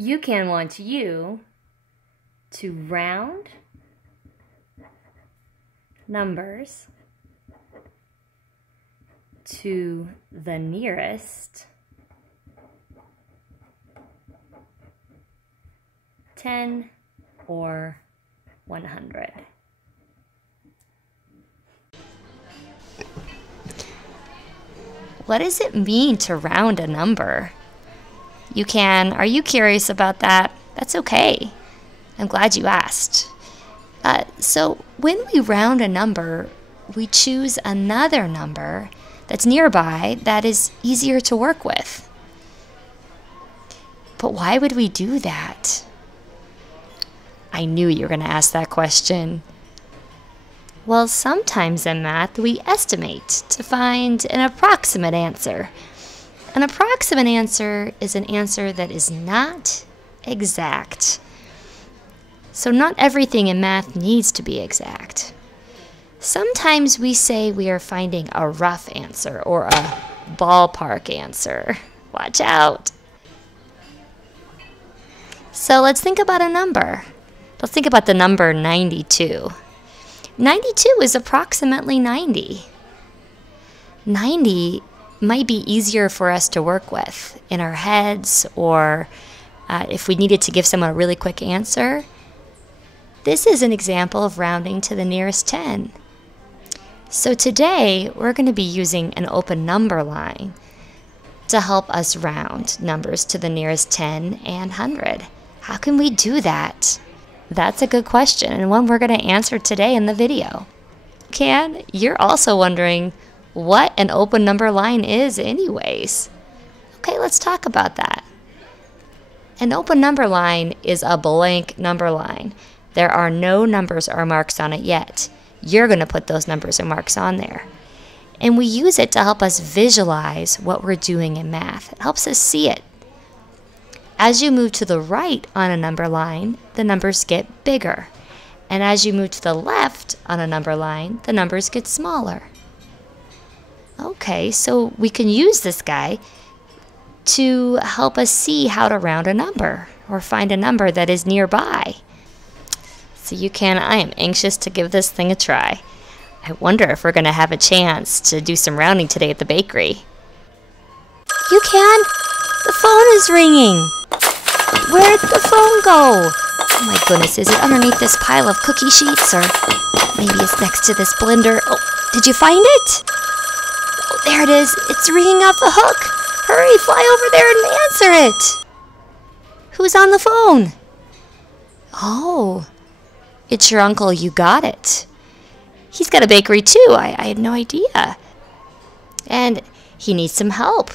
UCan wants you to round numbers to the nearest 10 or 100. What does it mean to round a number? UCan, are you curious about that? That's okay. I'm glad you asked. So when we round a number, we choose another number that's nearby that is easier to work with. But why would we do that? I knew you were going to ask that question. Well, sometimes in math we estimate to find an approximate answer. An approximate answer is an answer that is not exact. So not everything in math needs to be exact. Sometimes we say we are finding a rough answer or a ballpark answer. Watch out. So let's think about a number. Let's think about the number 92. 92 is approximately 90. 90 might be easier for us to work with in our heads, or if we needed to give someone a really quick answer. This is an example of rounding to the nearest 10. So today, we're going to be using an open number line to help us round numbers to the nearest 10 and 100. How can we do that? That's a good question, and one we're going to answer today in the video. UCan, you're also wondering what an open number line is anyways. Okay, let's talk about that. An open number line is a blank number line. There are no numbers or marks on it yet. You're going to put those numbers and marks on there. And we use it to help us visualize what we're doing in math. It helps us see it. As you move to the right on a number line, the numbers get bigger. And as you move to the left on a number line, the numbers get smaller. Okay, so we can use this guy to help us see how to round a number or find a number that is nearby. So UCan, I am anxious to give this thing a try. I wonder if we're going to have a chance to do some rounding today at the bakery. UCan, the phone is ringing. Where'd the phone go? Oh my goodness, is it underneath this pile of cookie sheets, or maybe it's next to this blender? Oh, did you find it? Oh, there it is. It's ringing off the hook. Hurry, fly over there and answer it. Who's on the phone? Oh, it's your uncle. You got it. He's got a bakery too. I had no idea. And he needs some help.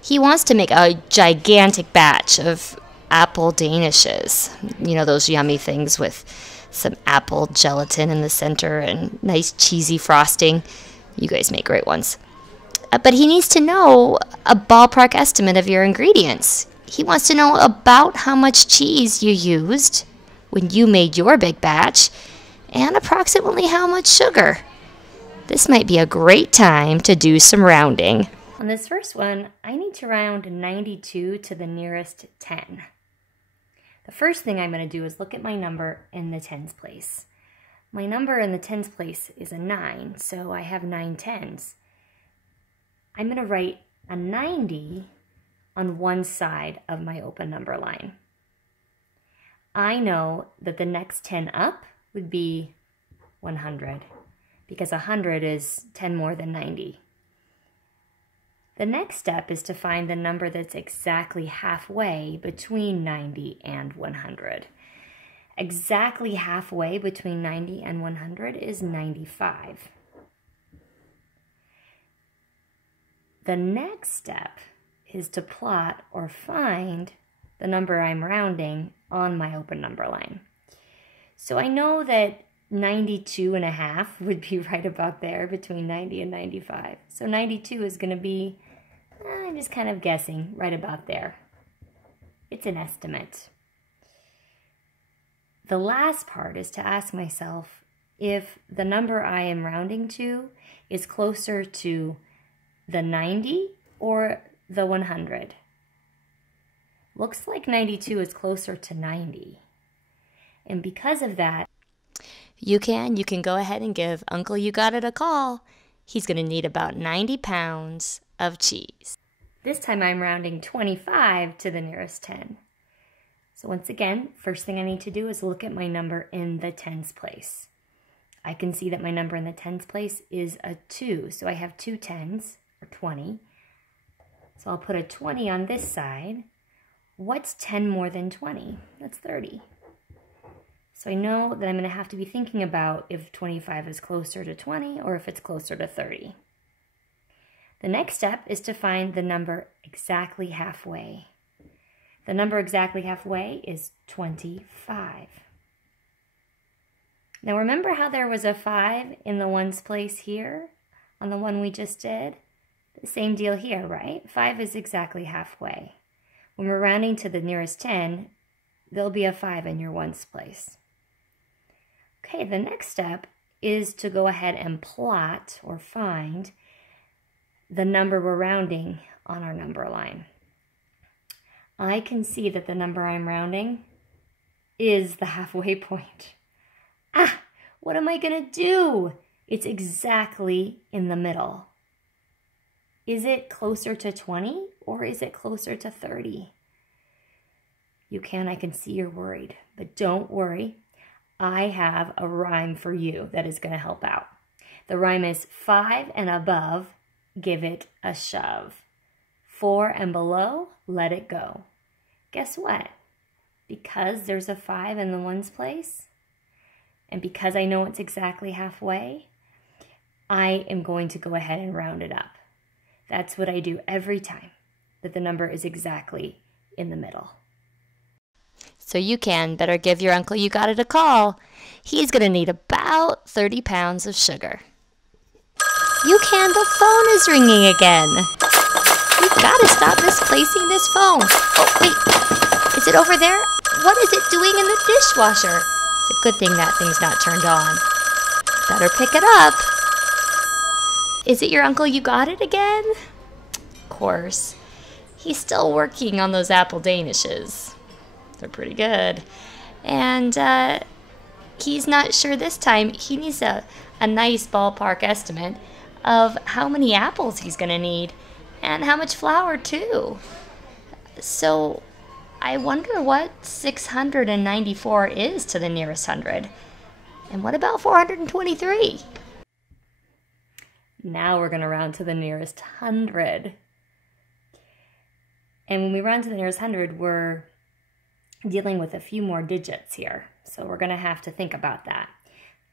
He wants to make a gigantic batch of apple danishes. You know, those yummy things with some apple gelatin in the center and nice cheesy frosting. You guys make great ones. But he needs to know a ballpark estimate of your ingredients. He wants to know about how much cheese you used when you made your big batch and approximately how much sugar. This might be a great time to do some rounding. On this first one, I need to round 92 to the nearest 10. The first thing I'm going to do is look at my number in the tens place. My number in the tens place is a 9, so I have 9 tens. I'm going to write a 90 on one side of my open number line. I know that the next 10 up would be 100, because 100 is 10 more than 90. The next step is to find the number that's exactly halfway between 90 and 100. Exactly halfway between 90 and 100 is 95. The next step is to plot or find the number I'm rounding on my open number line. So I know that 92.5 would be right about there between 90 and 95. So 92 is going to be, I'm just kind of guessing, right about there. It's an estimate. The last part is to ask myself if the number I am rounding to is closer to the 90 or the 100. Looks like 92 is closer to 90. And because of that, you can go ahead and give Uncle You Got It a call. He's going to need about 90 pounds of cheese. This time I'm rounding 25 to the nearest 10. So once again, first thing I need to do is look at my number in the tens place. I can see that my number in the tens place is a 2. So I have 2 tens, or 20. So I'll put a 20 on this side. What's 10 more than 20? That's 30. So I know that I'm going to have to be thinking about if 25 is closer to 20 or if it's closer to 30. The next step is to find the number exactly halfway. The number exactly halfway is 25. Now remember how there was a 5 in the ones place here on the one we just did? The same deal here, right? 5 is exactly halfway. When we're rounding to the nearest 10, there'll be a 5 in your ones place. Okay, the next step is to go ahead and plot or find the number we're rounding on our number line. I can see that the number I'm rounding is the halfway point. Ah, what am I going to do? It's exactly in the middle. Is it closer to 20 or is it closer to 30? I can see you're worried, but don't worry. I have a rhyme for you that is going to help out. The rhyme is 5 and above, give it a shove. 4 and below, let it go. Guess what? Because there's a 5 in the ones place, and because I know it's exactly halfway, I am going to go ahead and round it up. That's what I do every time that the number is exactly in the middle. So better give your Uncle You Got It a call. He's going to need about 30 pounds of sugar. the phone is ringing again. You've got to stop misplacing this phone. Oh, wait. Is it over there? What is it doing in the dishwasher? It's a good thing that thing's not turned on. Better pick it up. Is it your Uncle You Got It again? Of course. He's still working on those apple danishes. They're pretty good. And he's not sure this time. He needs a nice ballpark estimate of how many apples he's going to need and how much flour too. So I wonder what 694 is to the nearest 100. And what about 423? Now we're going to round to the nearest 100. And when we round to the nearest 100, we're dealing with a few more digits here. So we're going to have to think about that.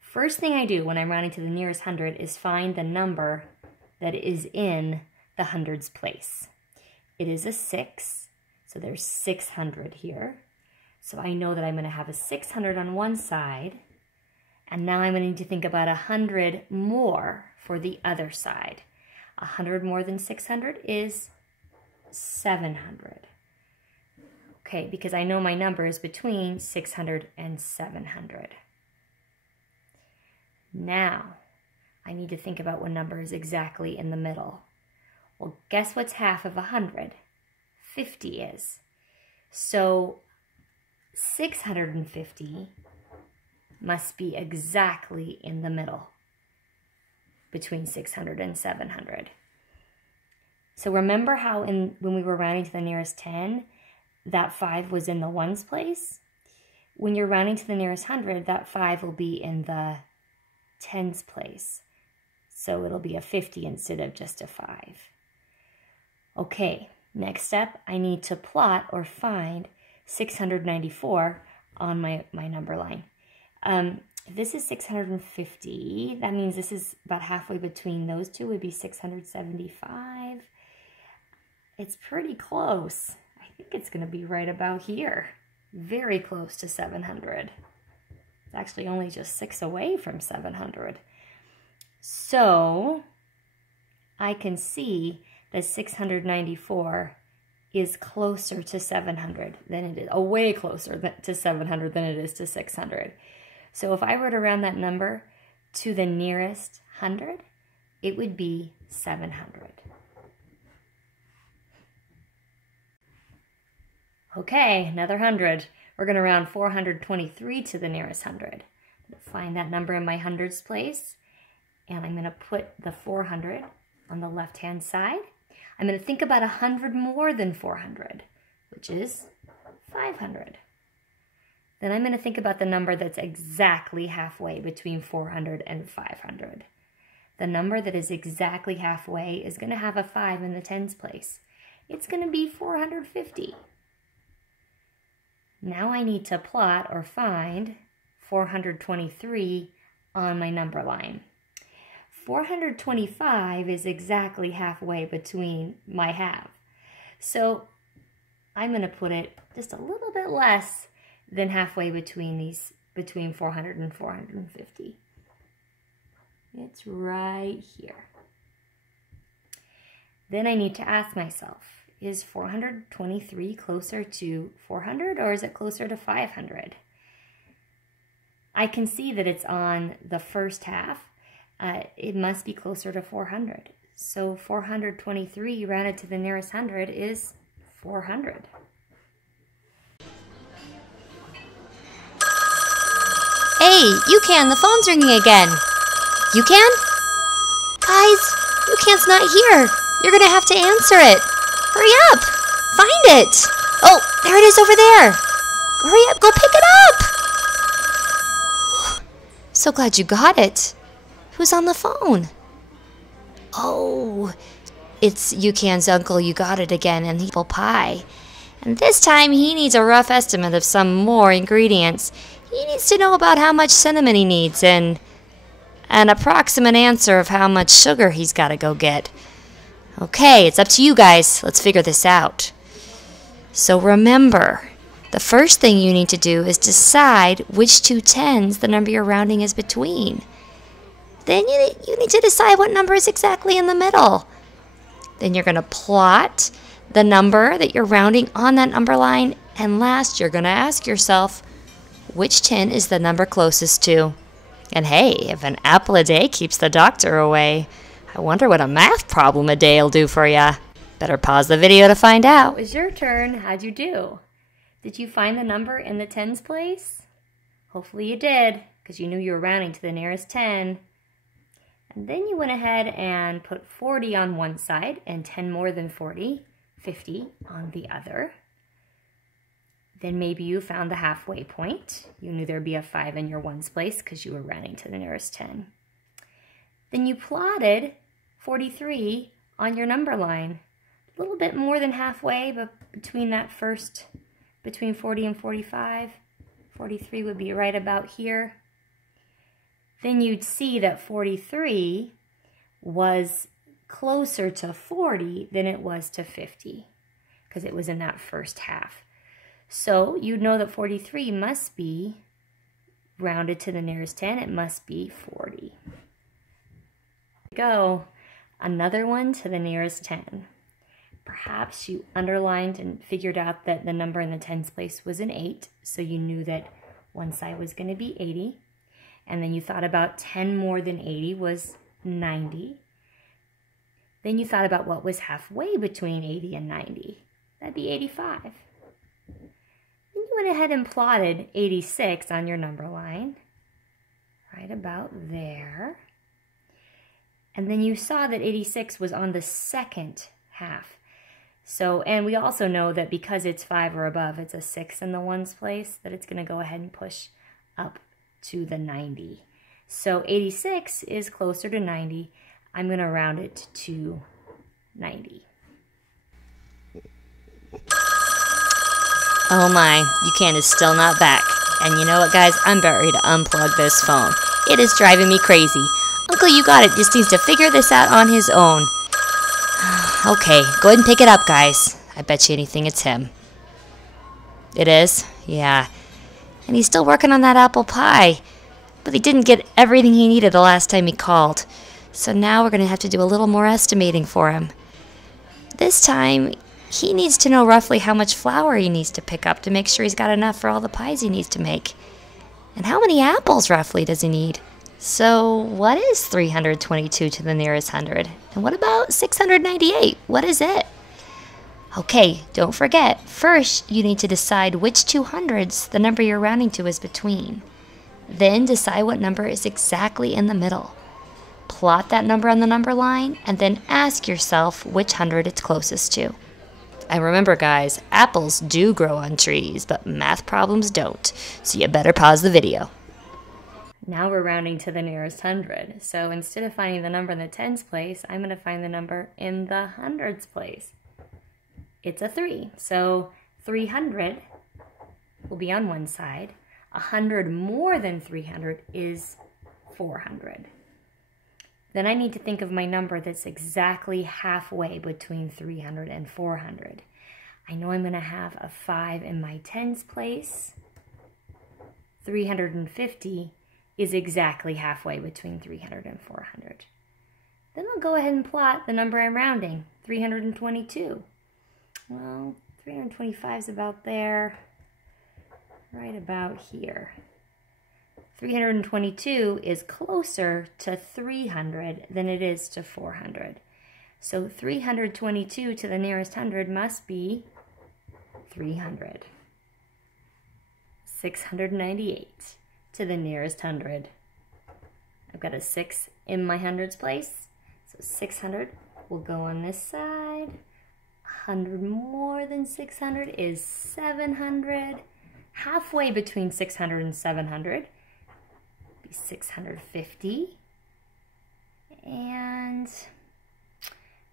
First thing I do when I'm rounding to the nearest 100 is find the number that is in the hundreds place. It is a 6, so there's 600 here. So I know that I'm going to have a 600 on one side, and now I'm going to need to think about 100 more for the other side. 100 more than 600 is 700. Okay, because I know my number is between 600 and 700. Now, I need to think about what number is exactly in the middle. Well, guess what's half of 100? 50 is. So 650 must be exactly in the middle between 600 and 700. So remember how when we were rounding to the nearest 10, that 5 was in the ones place? When you're rounding to the nearest 100, that 5 will be in the tens place. So it'll be a 50 instead of just a 5. Okay, next step, I need to plot or find 694 on my number line. This is 650. That means this is about halfway between those two, would be 675. It's pretty close. I think it's going to be right about here. Very close to 700. It's actually only just 6 away from 700. So I can see that 694 is closer to 700 than it is, way closer to 700 than it is to 600. So if I were to round that number to the nearest 100, it would be 700. Okay, another 100. We're going to round 423 to the nearest 100. Find that number in my hundreds place, and I'm going to put the 400 on the left-hand side. I'm going to think about 100 more than 400, which is 500. Then I'm going to think about the number that's exactly halfway between 400 and 500. The number that is exactly halfway is going to have a 5 in the tens place. It's going to be 450. Now I need to plot or find 423 on my number line. 425 is exactly halfway between my half. So I'm going to put it just a little bit less than halfway between 400 and 450. It's right here. Then I need to ask myself, is 423 closer to 400 or is it closer to 500? I can see that it's on the first half. It must be closer to 400. So 423 rounded to the nearest 100 is 400. Hey, UCan, the phone's ringing again. UCan? Guys, UCan's not here. You're gonna have to answer it. Hurry up! Find it! Oh, there it is over there. Hurry up, go pick it up! So glad you got it. Who's on the phone? Oh, it's UCan's uncle. You got it again, and apple pie. And this time he needs a rough estimate of some more ingredients. He needs to know about how much cinnamon he needs and an approximate answer of how much sugar he's got to go get. Okay, it's up to you guys. Let's figure this out. So remember, the first thing you need to do is decide which two tens the number you're rounding is between. Then you need to decide what number is exactly in the middle. Then you're going to plot the number that you're rounding on that number line. And last, you're going to ask yourself, which 10 is the number closest to? And hey, if an apple a day keeps the doctor away, I wonder what a math problem a day will do for ya. Better pause the video to find out. It was your turn. How'd you do? Did you find the number in the tens place? Hopefully you did, because you knew you were rounding to the nearest 10. And then you went ahead and put 40 on one side and 10 more than 40, 50 on the other. Then maybe you found the halfway point. You knew there'd be a 5 in your ones place because you were rounding to the nearest 10. Then you plotted 43 on your number line. A little bit more than halfway, but between 40 and 45, 43 would be right about here. Then you'd see that 43 was closer to 40 than it was to 50 because it was in that first half. So you'd know that 43 must be rounded to the nearest 10. It must be 40. Go. Another one to the nearest 10. Perhaps you underlined and figured out that the number in the tens place was an 8, so you knew that one side was going to be 80. And then you thought about 10 more than 80 was 90. Then you thought about what was halfway between 80 and 90. That'd be 85. Then you went ahead and plotted 86 on your number line, right about there. And then you saw that 86 was on the second half. So, and we also know that because it's 5 or above, it's a 6 in the ones place, that it's going to go ahead and push up to the 90. So 86 is closer to 90. I'm going to round it to 90. Oh my, UCan is still not back. And you know what, guys? I'm about ready to unplug this phone. It is driving me crazy. Uncle You Got It just needs to figure this out on his own. Okay, go ahead and pick it up, guys. I bet you anything it's him. It is? Yeah. And he's still working on that apple pie. But he didn't get everything he needed the last time he called. So now we're going to have to do a little more estimating for him. This time, he needs to know roughly how much flour he needs to pick up to make sure he's got enough for all the pies he needs to make. And how many apples roughly does he need? So what is 322 to the nearest hundred? And what about 698? What is it? Okay, don't forget, first you need to decide which two hundreds the number you're rounding to is between. Then decide what number is exactly in the middle. Plot that number on the number line, and then ask yourself which hundred it's closest to. And remember, guys, apples do grow on trees, but math problems don't. So you better pause the video. Now we're rounding to the nearest hundred. So instead of finding the number in the tens place, I'm going to find the number in the hundreds place. It's a 3. So 300 will be on one side. 100 more than 300 is 400. Then I need to think of my number that's exactly halfway between 300 and 400. I know I'm going to have a 5 in my tens place. 350 is exactly halfway between 300 and 400. Then I'll go ahead and plot the number I'm rounding, 322. Well, 325 is about there, right about here. 322 is closer to 300 than it is to 400. So 322 to the nearest hundred must be 300. 698 to the nearest hundred. I've got a 6 in my hundreds place, so 600 will go on this side. 100 more than 600 is 700. Halfway between 600 and 700 be 650. And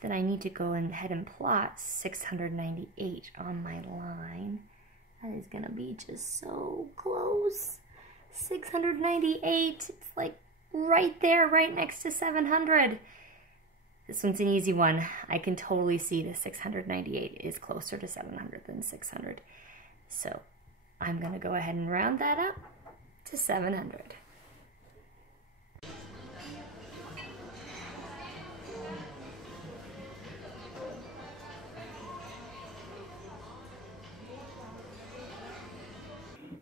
then I need to go ahead and plot 698 on my line. That is going to be just so close. 698, it's like right there, right next to 700. This one's an easy one. I can totally see that 698 is closer to 700 than 600. So I'm going to go ahead and round that up to 700.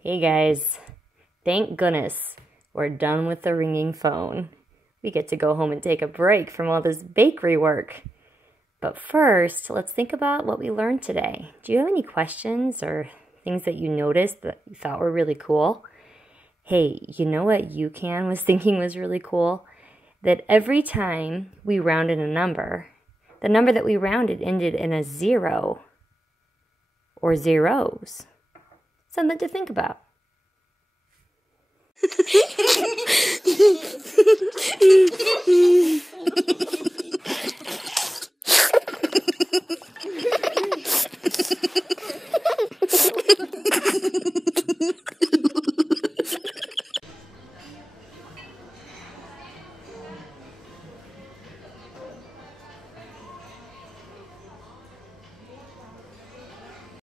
Hey guys, thank goodness we're done with the ringing phone. We get to go home and take a break from all this bakery work. But first, let's think about what we learned today. Do you have any questions or things that you noticed that you thought were really cool? Hey, you know what UCan was thinking was really cool? That every time we rounded a number, the number that we rounded ended in a 0 or zeros. Something to think about.